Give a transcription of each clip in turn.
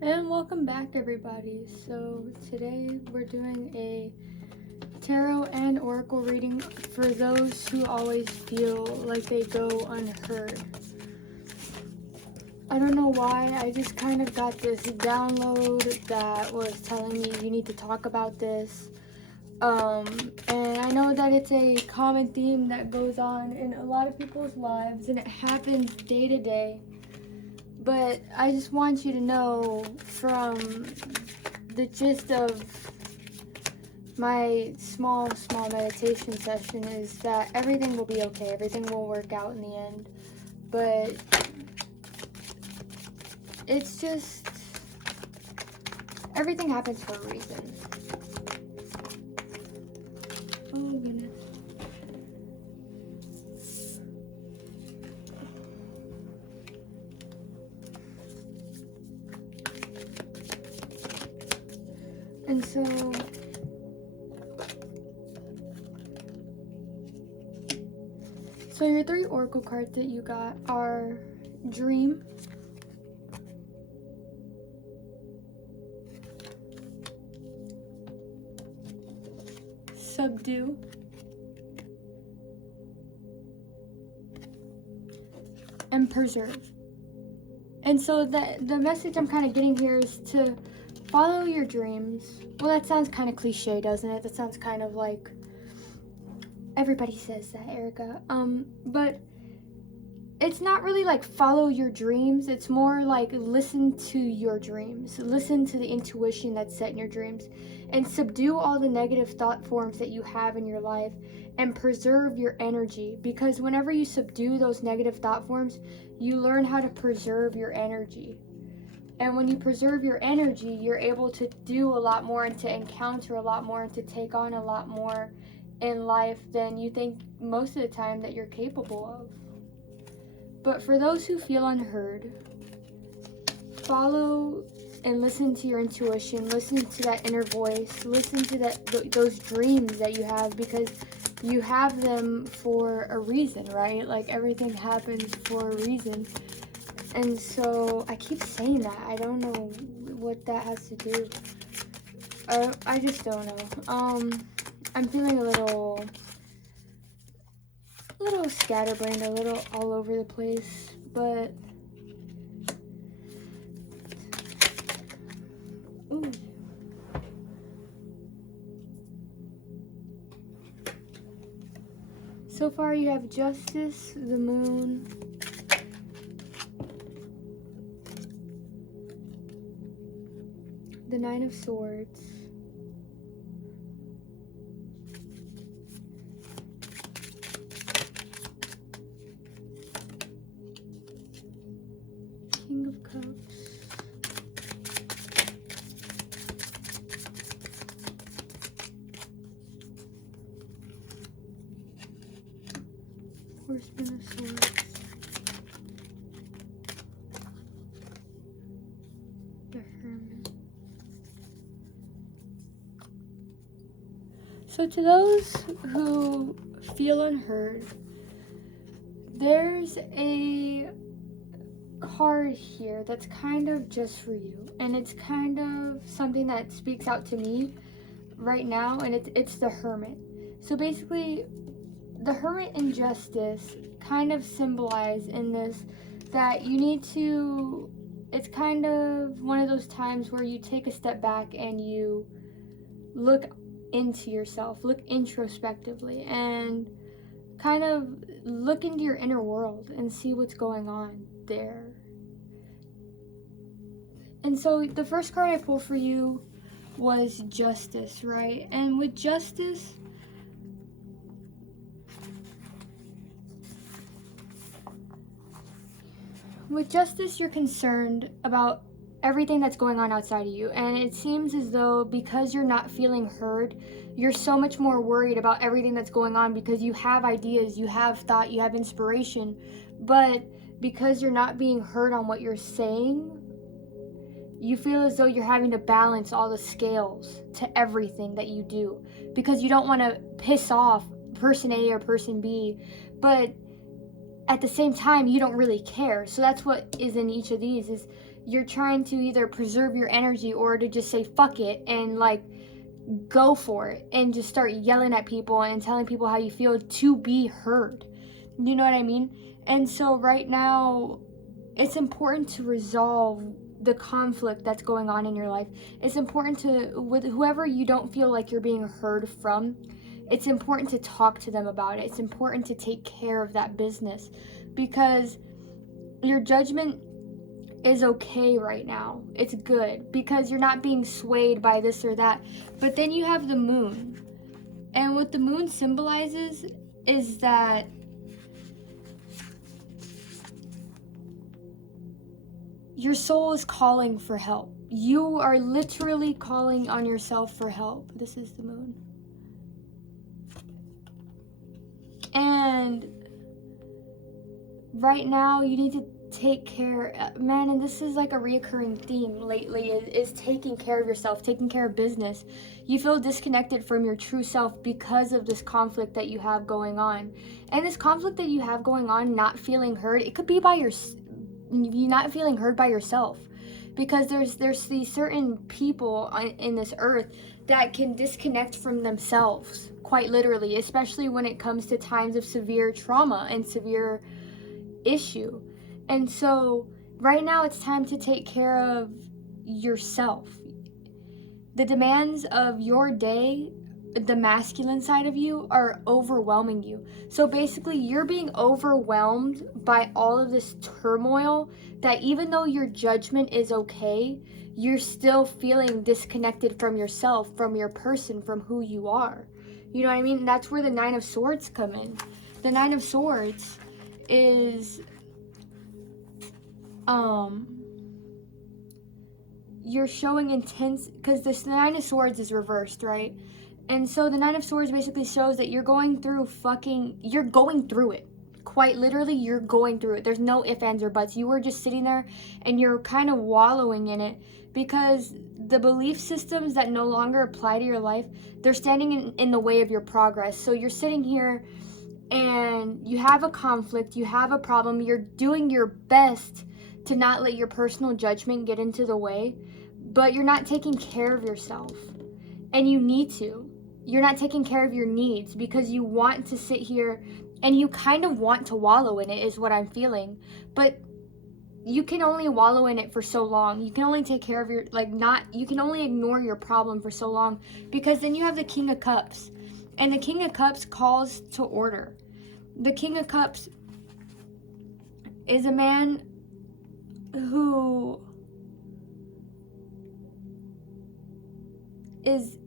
And welcome back, everybody. So today we're doing a tarot and oracle reading for those who always feel like they go unheard. I don't know why, I just kind of got this download that was telling me you need to talk about this. And I know that it's a common theme that goes on in a lot of people's lives and it happens day to day. But I just want you to know from the gist of my small meditation session is that everything will be okay. Everything will work out in the end. But it's just, everything happens for a reason. Oh, goodness. And so your three oracle cards that you got are Dream, Subdue, and Preserve. And so the message I'm kind of getting here is to follow your dreams. Well, that sounds kind of cliche, doesn't it? That sounds kind of like everybody says that, Erica. But it's not really like follow your dreams. It's more like listen to your dreams. Listen to the intuition that's set in your dreams. And subdue all the negative thought forms that you have in your life and preserve your energy. Because whenever you subdue those negative thought forms, you learn how to preserve your energy. And when you preserve your energy, you're able to do a lot more and to encounter a lot more and to take on a lot more in life than you think most of the time that you're capable of. But for those who feel unheard, follow and listen to your intuition, listen to that inner voice, listen to those dreams that you have, because you have them for a reason, right? Like everything happens for a reason. And so I keep saying that. I don't know what that has to do. I just don't know. I'm feeling a little scatterbrained, a little all over the place, but ooh. So far you have Justice, the Moon, the Nine of Swords, King of Cups, Horseman of Swords, the Hermit. So to those who feel unheard, there's a card here that's kind of just for you, and it's kind of something that speaks out to me right now, and it's the Hermit. So basically the Hermit and Justice kind of symbolize in this that you need to, it's kind of one of those times where you take a step back and you look into yourself, look introspectively, and kind of look into your inner world and see what's going on there. And so the first card I pulled for you was Justice, right? And with Justice, you're concerned about everything that's going on outside of you, and it seems as though because you're not feeling heard, you're so much more worried about everything that's going on because you have ideas, you have thought, you have inspiration, but because you're not being heard on what you're saying, you feel as though you're having to balance all the scales to everything that you do because you don't want to piss off person A or person B, but at the same time you don't really care. So that's what is in each of these is you're trying to either preserve your energy or to just say fuck it and like go for it and just start yelling at people and telling people how you feel to be heard. You know what I mean? And so right now, it's important to resolve the conflict that's going on in your life. It's important to, with whoever you don't feel like you're being heard from, it's important to talk to them about it. It's important to take care of that business, because your judgment is okay right now. It's good because you're not being swayed by this or that. But then you have the moon. And what the moon symbolizes is that your soul is calling for help. You are literally calling on yourself for help. This is the moon. And right now you need to take care, man, and this is like a reoccurring theme lately, is taking care of yourself, taking care of business. You feel disconnected from your true self because of this conflict that you have going on. And this conflict that you have going on, not feeling heard, it could be by you not feeling heard by yourself, because there's these certain people in this earth that can disconnect from themselves, quite literally, especially when it comes to times of severe trauma and severe issue. And so right now it's time to take care of yourself. The demands of your day, the masculine side of you, are overwhelming you. So basically you're being overwhelmed by all of this turmoil, that even though your judgment is okay, you're still feeling disconnected from yourself, from your person, from who you are. You know what I mean? That's where the Nine of Swords come in. The Nine of Swords is you're showing intense, because this Nine of Swords is reversed, right? And so the Nine of Swords basically shows that you're going through it. Quite literally, you're going through it. There's no ifs, ands, or buts. You were just sitting there and you're kind of wallowing in it, because the belief systems that no longer apply to your life, they're standing in the way of your progress. So you're sitting here and you have a conflict, you have a problem, you're doing your best to not let your personal judgment get into the way, but you're not taking care of yourself. And you need to. You're not taking care of your needs, because you want to sit here and you kind of want to wallow in it, is what I'm feeling. But you can only wallow in it for so long. You can only take care of you can only ignore your problem for so long, because then you have the King of Cups. And the King of Cups calls to order. The King of Cups is a man who is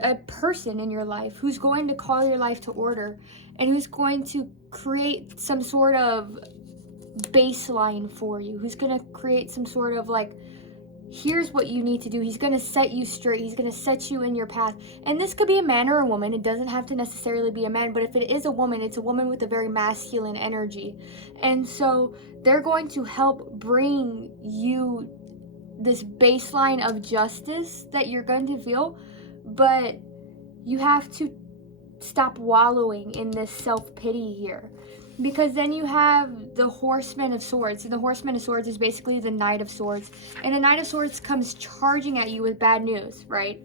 a person in your life who's going to call your life to order, and who's going to create some sort of baseline for you, who's going to create some sort of like, here's what you need to do. He's going to set you straight. He's going to set you in your path. And this could be a man or a woman. It doesn't have to necessarily be a man, but if it is a woman, it's a woman with a very masculine energy. And so they're going to help bring you this baseline of justice that you're going to feel, but you have to stop wallowing in this self-pity here. Because then you have the Horseman of Swords. And the Horseman of Swords is basically the Knight of Swords. And the Knight of Swords comes charging at you with bad news, right?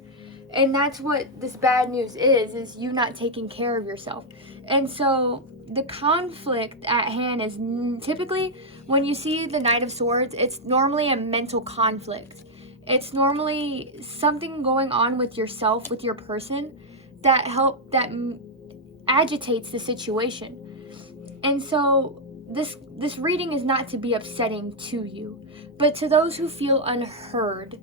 And that's what this bad news is you not taking care of yourself. And so the conflict at hand is typically, when you see the Knight of Swords, it's normally a mental conflict. It's normally something going on with yourself, with your person, that agitates the situation. And so this reading is not to be upsetting to you, but to those who feel unheard,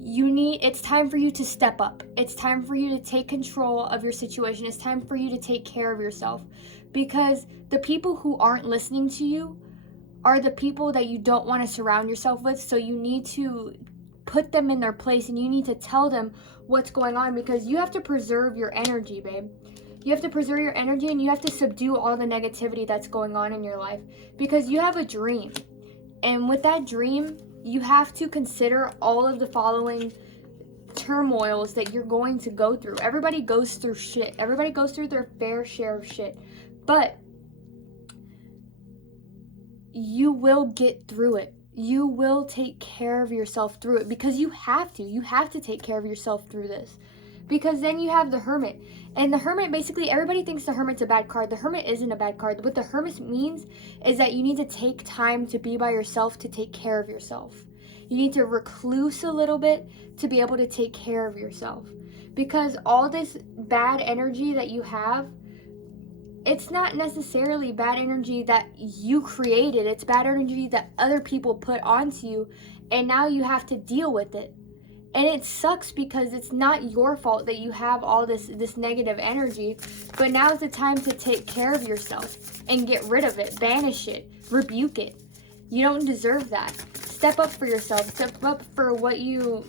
it's time for you to step up. It's time for you to take control of your situation. It's time for you to take care of yourself, because the people who aren't listening to you are the people that you don't want to surround yourself with. So you need to put them in their place, and you need to tell them what's going on, because you have to preserve your energy, babe. You have to preserve your energy, and you have to subdue all the negativity that's going on in your life, because you have a dream. And with that dream, you have to consider all of the following turmoils that you're going to go through. Everybody goes through shit. Everybody goes through their fair share of shit. But you will get through it. you will take care of yourself through it, because you have to take care of yourself through this. Because then you have the Hermit, and the Hermit, basically everybody thinks the Hermit's a bad card. The Hermit isn't a bad card. What the Hermit means is that you need to take time to be by yourself, to take care of yourself. You need to recluse a little bit to be able to take care of yourself, because all this bad energy that you have, it's not necessarily bad energy that you created. It's bad energy that other people put onto you, and now you have to deal with it. And it sucks because it's not your fault that you have all this negative energy, but now's the time to take care of yourself and get rid of it, banish it, rebuke it. You don't deserve that. Step up for yourself. Step up for what you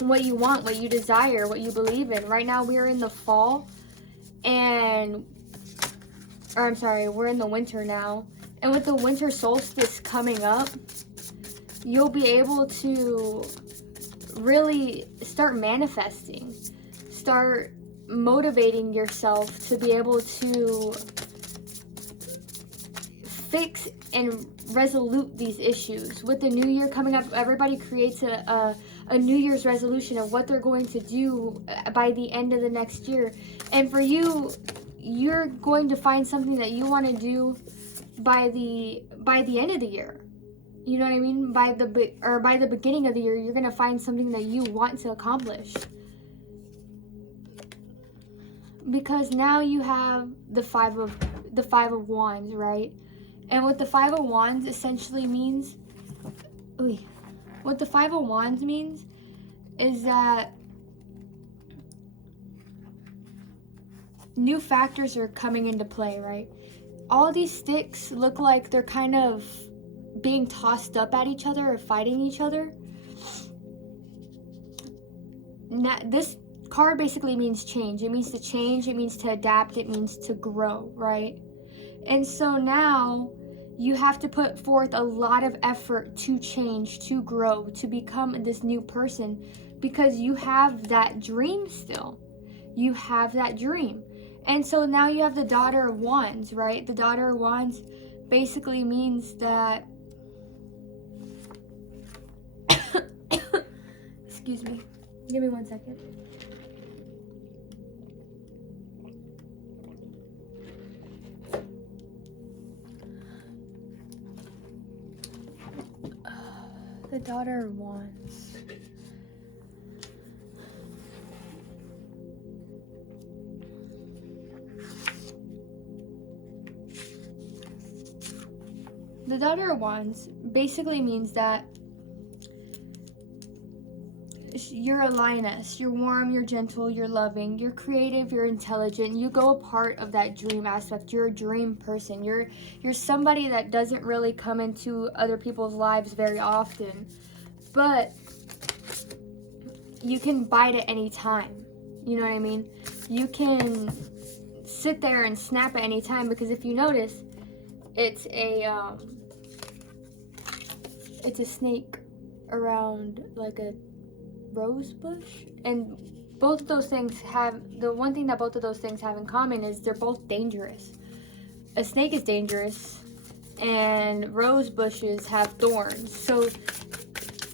want, what you desire, what you believe in. Right now we're in the fall, we're in the winter now. And with the winter solstice coming up, you'll be able to really start manifesting, start motivating yourself to be able to fix and resolute these issues. With the new year coming up, everybody creates a New Year's resolution of what they're going to do by the end of the next year. And for you, you're going to find something that you want to do by the end of the year. You know what I mean? By the beginning of the year, you're going to find something that you want to accomplish. Because now you have the five of wands, right? And what the Five of Wands essentially means, what the Five of Wands means is that new factors are coming into play, right? All these sticks look like they're kind of being tossed up at each other or fighting each other. Now, this card basically means change. It means to change, it means to adapt, it means to grow, right? And so now you have to put forth a lot of effort to change, to grow, to become this new person, because you have that dream still. You have that dream. And so now you have the Daughter of Wands, right? The Daughter of Wands basically means that excuse me. Give me 1 second. The Daughter of Wands. The Daughter of Wands basically means that you're a lioness. You're warm, you're gentle, you're loving, you're creative, you're intelligent. You go a part of that dream aspect. You're a dream person. You're somebody that doesn't really come into other people's lives very often, but you can bite at any time. You know what I mean? You can sit there and snap at any time, because if you notice, it's a snake around like a rose bush, and both of those things have, the one thing that both of those things have in common is they're both dangerous. A snake is dangerous, and rose bushes have thorns. So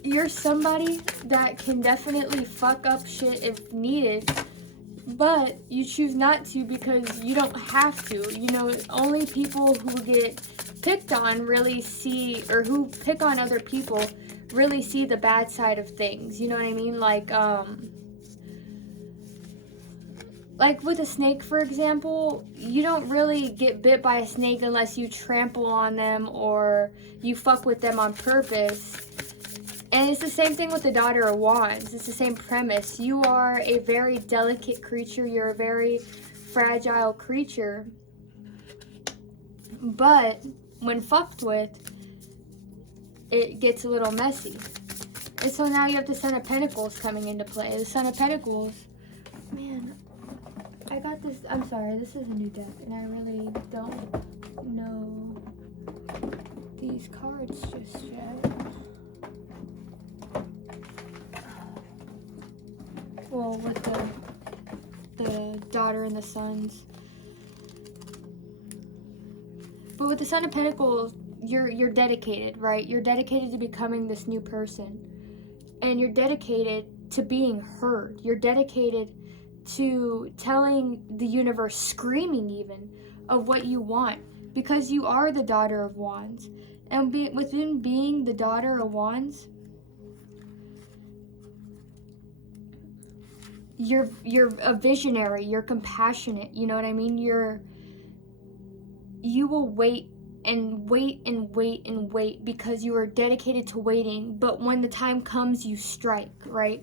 you're somebody that can definitely fuck up shit if needed, but you choose not to because you don't have to. You know, only people who get picked on really see, or who pick on other people really see the bad side of things. You know what I mean? Like with a snake, for example, you don't really get bit by a snake unless you trample on them or you fuck with them on purpose. And it's the same thing with the Daughter of Wands. It's the same premise. You are a very delicate creature. You're a very fragile creature. But when fucked with, it gets a little messy. And so now you have the Son of Pentacles coming into play. The Son of Pentacles, man, I got this, I'm sorry, this is a new deck, and I really don't know these cards just yet. Well, with the Daughter and the Sons. But with the Son of Pentacles, you're dedicated, right? You're dedicated to becoming this new person, and you're dedicated to being heard. You're dedicated to telling the universe, screaming even, of what you want, because you are the daughter of wands. And within being the daughter of wands, you're a visionary, you're compassionate, you know what I mean? You will wait and wait and wait and wait because you are dedicated to waiting, but when the time comes, you strike, right?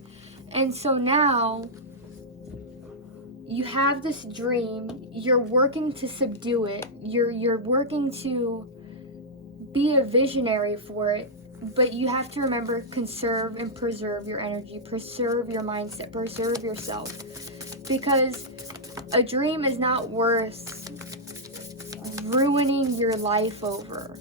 And so now you have this dream, you're working to subdue it, you're working to be a visionary for it, but you have to remember, conserve and preserve your energy, preserve your mindset, preserve yourself, because a dream is not worth ruining your life over.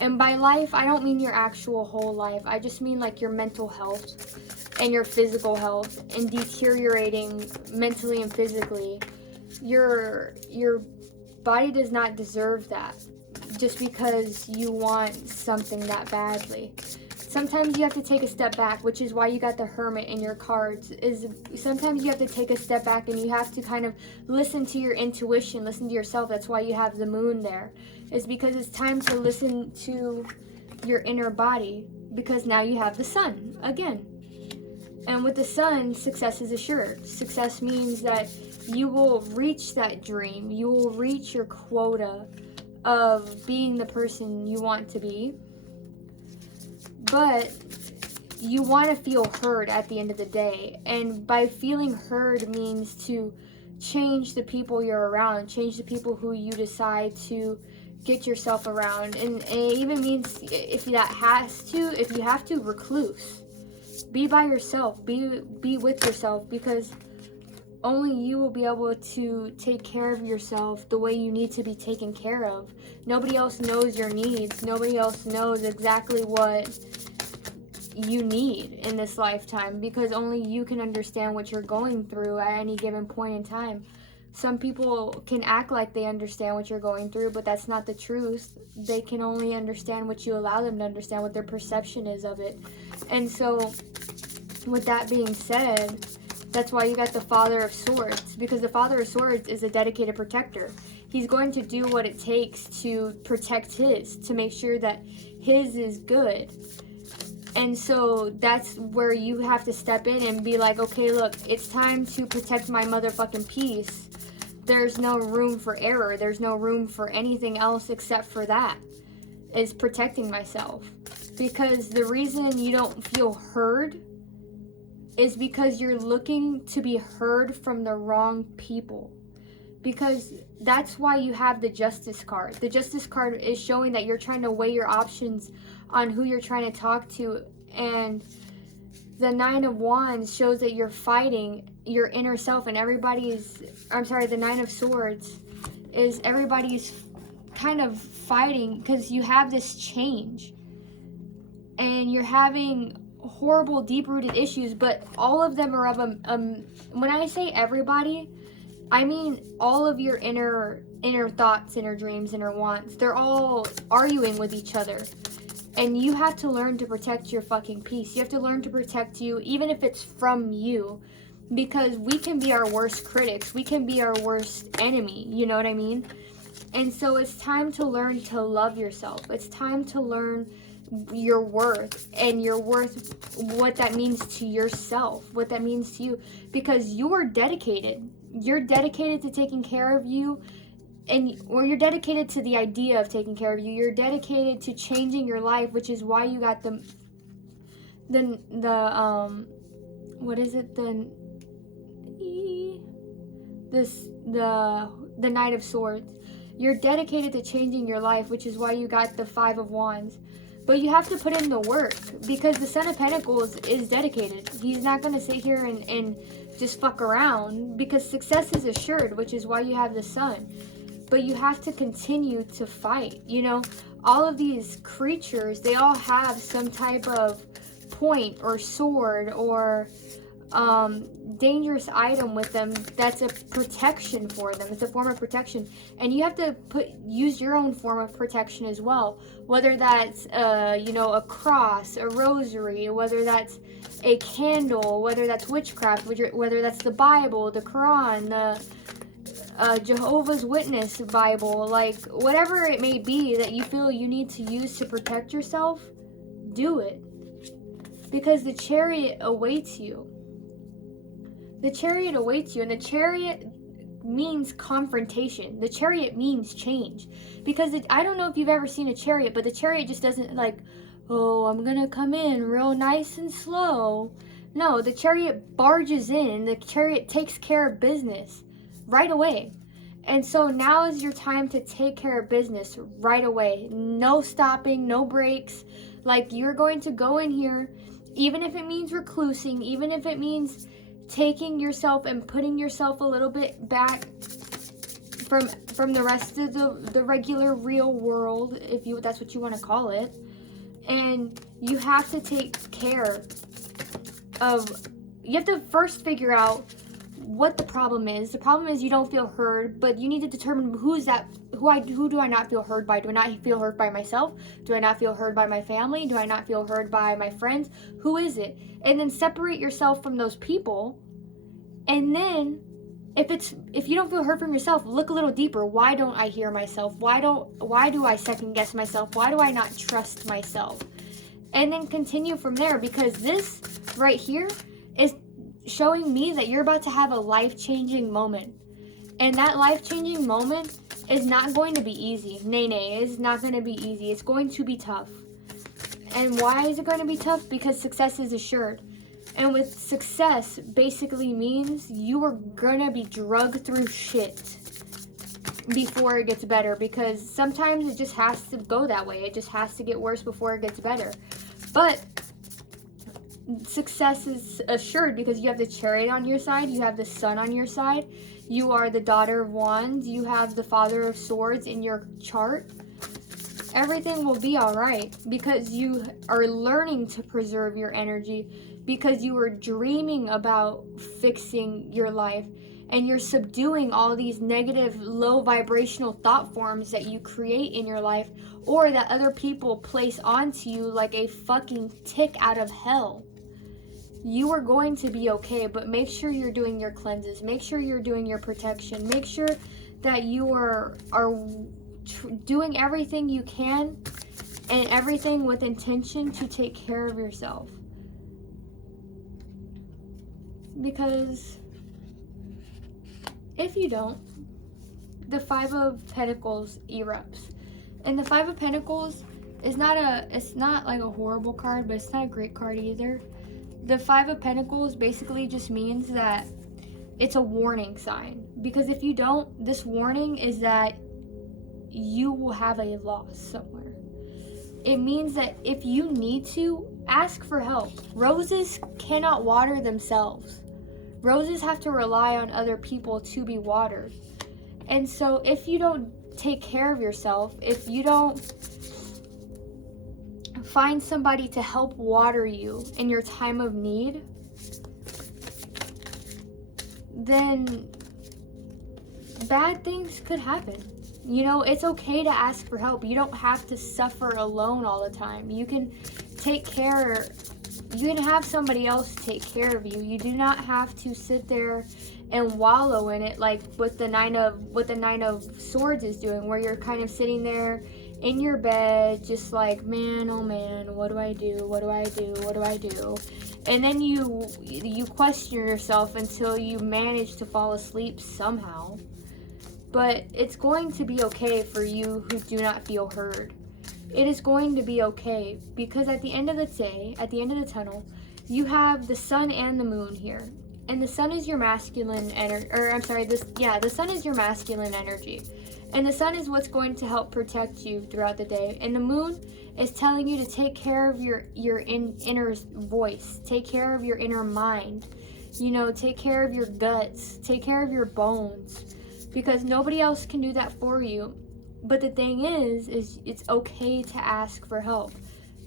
And by life, I don't mean your actual whole life, I just mean like your mental health and your physical health, and deteriorating mentally and physically. Your body does not deserve that just because you want something that badly. Sometimes you have to take a step back, which is why you got the Hermit in your cards. Is sometimes you have to take a step back and you have to kind of listen to your intuition, listen to yourself. That's why you have the moon there. Is because it's time to listen to your inner body, because now you have the sun again. And with the sun, success is assured. Success means that you will reach that dream. You will reach your quota of being the person you want to be. But you want to feel heard at the end of the day. And by feeling heard means to change the people you're around, change the people who you decide to get yourself around. And it even means, if you have to, recluse. Be by yourself, be with yourself, because only you will be able to take care of yourself the way you need to be taken care of. Nobody else knows your needs. Nobody else knows exactly what you need in this lifetime, because only you can understand what you're going through at any given point in time. Some people can act like they understand what you're going through, but that's not the truth. They can only understand what you allow them to understand, what their perception is of it. And so, with that being said, that's why you got the Father of Swords, because the Father of Swords is a dedicated protector. He's going to do what it takes to protect his, to make sure that his is good. And so that's where you have to step in and be like, okay, look, it's time to protect my motherfucking peace. There's no room for error. There's no room for anything else except for that, is protecting myself. Because the reason you don't feel heard is because you're looking to be heard from the wrong people. Because that's why you have the Justice card. The Justice card is showing that you're trying to weigh your options on who you're trying to talk to. And the Nine of Wands shows that you're fighting your inner self, and the Nine of Swords is everybody's kind of fighting, because you have this change. And you're having horrible deep-rooted issues, but all of them are of when I say everybody, I mean all of your inner thoughts, inner dreams, inner wants. They're all arguing with each other, and you have to learn to protect your fucking peace. You have to learn to protect you, even if it's from you, because we can be our worst critics, we can be our worst enemy, you know what I mean? And so it's time to learn to love yourself. It's time to learn your worth, and your worth, what that means to yourself, what that means to you, because you're dedicated to taking care of you, or you're dedicated to the idea of taking care of you. You're dedicated to changing your life, which is why you got the Knight of Swords. You're dedicated to changing your life, which is why you got the Five of Wands. But you have to put in the work, because the Son of Pentacles is dedicated. He's not going to sit here and just fuck around, because success is assured, which is why you have the Sun. But you have to continue to fight. You know, all of these creatures, they all have some type of point or sword or dangerous item with them that's a protection for them. It's a form of protection, and you have to use your own form of protection as well, whether that's a cross, a rosary, whether that's a candle, whether that's witchcraft, whether that's the Bible, the Quran, the Jehovah's Witness Bible, like whatever it may be that you feel you need to use to protect yourself, do it, because the chariot awaits you. The chariot awaits you, and the chariot means confrontation. The chariot means change. Because I don't know if you've ever seen a chariot, but the chariot just doesn't like, oh, I'm gonna come in real nice and slow. No, the chariot barges in. The chariot takes care of business right away. And so now is your time to take care of business right away. No stopping, no breaks. Like, you're going to go in here, even if it means reclusing, even if it means taking yourself and putting yourself a little bit back from the rest of the regular real world, if that's what you want to call it. And you have to take care of, you have to first figure out what the problem is. The problem is you don't feel heard, but you need to determine who do I not feel heard by? Do I not feel heard by myself? Do I not feel heard by my family? Do I not feel heard by my friends? Who is it? And then separate yourself from those people. And then if you don't feel heard from yourself, look a little deeper. Why don't I hear myself? Why do I second guess myself? Why do I not trust myself? And then continue from there, because this right here is showing me that you're about to have a life-changing moment. And that life-changing moment is not going to be easy. Nay, it's not going to be easy. It's going to be tough. And why is it going to be tough? Because success is assured. And with success basically means you are going to be drugged through shit before it gets better. Because sometimes it just has to go that way. It just has to get worse before it gets better. But success is assured because you have the chariot on your side, you have the sun on your side, you are the daughter of wands, you have the father of swords in your chart. Everything will be all right because you are learning to preserve your energy, because you are dreaming about fixing your life, and you're subduing all these negative, low vibrational thought forms that you create in your life, or that other people place onto you like a fucking tick out of hell. You are going to be okay, but make sure you're doing your cleanses. Make sure you're doing your protection. Make sure that you are doing everything you can, and everything with intention to take care of yourself. Because if you don't, the Five of Pentacles erupts. And the Five of Pentacles is it's not like a horrible card, but it's not a great card either. The Five of Pentacles basically just means that it's a warning sign. Because if you don't, this warning is that you will have a loss somewhere. It means that if you need to, ask for help. Roses cannot water themselves. Roses have to rely on other people to be watered. And so if you don't take care of yourself, if you don't find somebody to help water you in your time of need, then bad things could happen. You know, it's okay to ask for help. You don't have to suffer alone all the time. You can have somebody else take care of you. You do not have to sit there and wallow in it like what the Nine of Swords is doing, where you're kind of sitting there in your bed just like, man, oh man, what do I do? What do I do? What do I do? And then you question yourself until you manage to fall asleep somehow. But it's going to be okay for you who do not feel heard. It is going to be okay, because at the end of the day, at the end of the tunnel, you have the sun and the moon here. And the sun is your masculine energy, the sun is your masculine energy. And the sun is what's going to help protect you throughout the day. And the moon is telling you to take care of your inner voice, take care of your inner mind, take care of your guts, take care of your bones, because nobody else can do that for you. But the thing is it's okay to ask for help.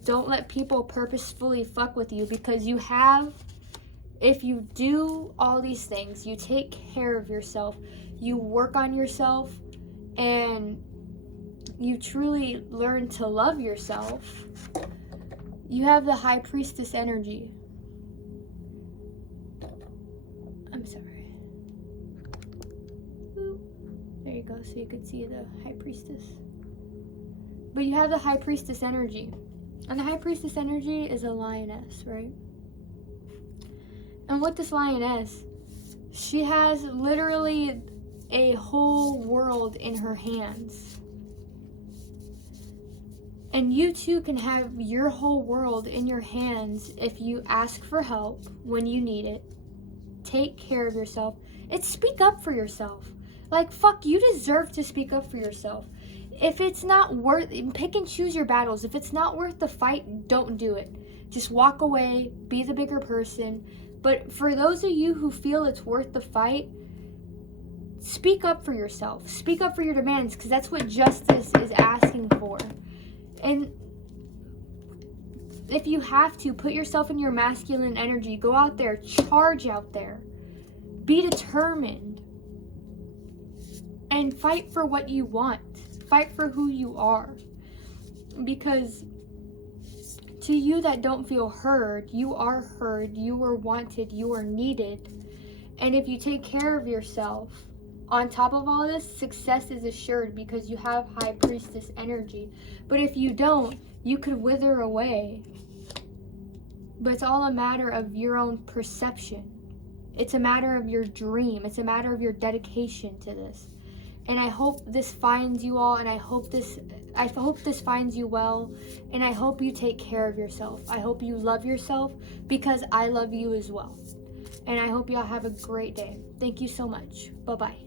Don't let people purposefully fuck with you, because you have If you do all these things, you take care of yourself, you work on yourself, and you truly learn to love yourself, you have the High Priestess energy. I'm sorry. There you go, so you could see the High Priestess. But you have the High Priestess energy. And the High Priestess energy is a lioness, right? And with this lioness, she has literally a whole world in her hands. And you too can have your whole world in your hands if you ask for help when you need it. Take care of yourself. It's speak up for yourself. Like, fuck, you deserve to speak up for yourself. If it's not worth, pick and choose your battles. If it's not worth the fight, don't do it. Just walk away, be the bigger person. But for those of you who feel it's worth the fight, speak up for yourself. Speak up for your demands, because that's what justice is asking for. And if you have to, put yourself in your masculine energy. Go out there, charge out there. Be determined. And fight for what you want. Fight for who you are. Because to you that don't feel heard, you are heard, you are wanted, you are needed. And if you take care of yourself, on top of all this, success is assured because you have High Priestess energy. But if you don't, you could wither away. But it's all a matter of your own perception. It's a matter of your dream. It's a matter of your dedication to this. And I hope this finds you all, and I hope this finds you well, and I hope you take care of yourself. I hope you love yourself, because I love you as well. And I hope y'all have a great day. Thank you so much. Bye-bye.